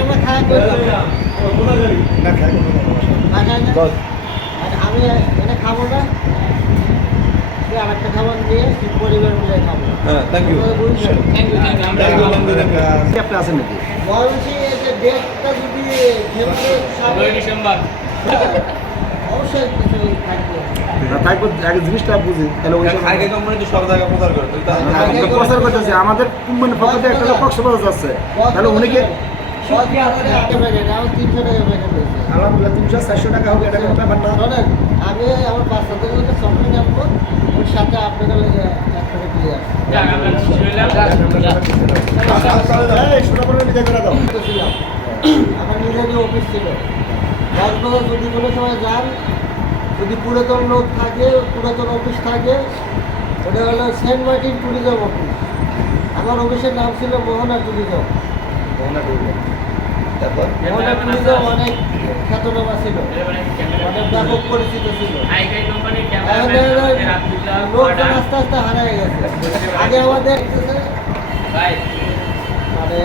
আমরা খাওয়া না খাই আমি এটা খাবো না, আর একটা খাবার দিয়ে পরিবার মিলে খাবো। হ্যাঁ, থ্যাংক ইউ। আপনি আছেন নাকি? বলছি যে ডেটটা যদি ডিসেম্বর অবশ্যই কিছু থাকবে। না থাকবে, আগে জিনিসটা বুঝি তাহলে ওই সময় আগে কোম্পানি তো সব জায়গায় প্রচার করে তুই প্রচার করতেছে আমাদের কোম্পানির পক্ষ থেকে একটা লোক কক্সবাজার যাচ্ছে, তাহলে উনি কি আলহামদুলিল্লাহ 300-400 টাকা হবে, এটা কোনো ব্যাপার না। শোনেন, আমি আমার বাচ্চাদের একটা চকলেট আনবো, ওর সাথে আপনাদের লেগে একটা দিয়ে এই সোনাপুরে বিদায় করে দাও। ছিলাম। আমার নিজেরই অফিস ছিল। কক্সবাজার যদি কোনো সময় যান, যদি পুরাতন লোক থাকে, পুরাতন অফিস থাকে, ওটা হলো সেন্ট মার্টিন ট্যুরিজম অফিস। আমার অফিসের নাম ছিল মোহনা ট্যুরিজম। তারপর মোহনা ট্যুরিজম অনেক খ্যাতনামা ছিল, অনেক ব্যাপক পরিচিত ছিল। লোকজন আস্তে আস্তে হারিয়ে গেছে। আগে আমাদের মানে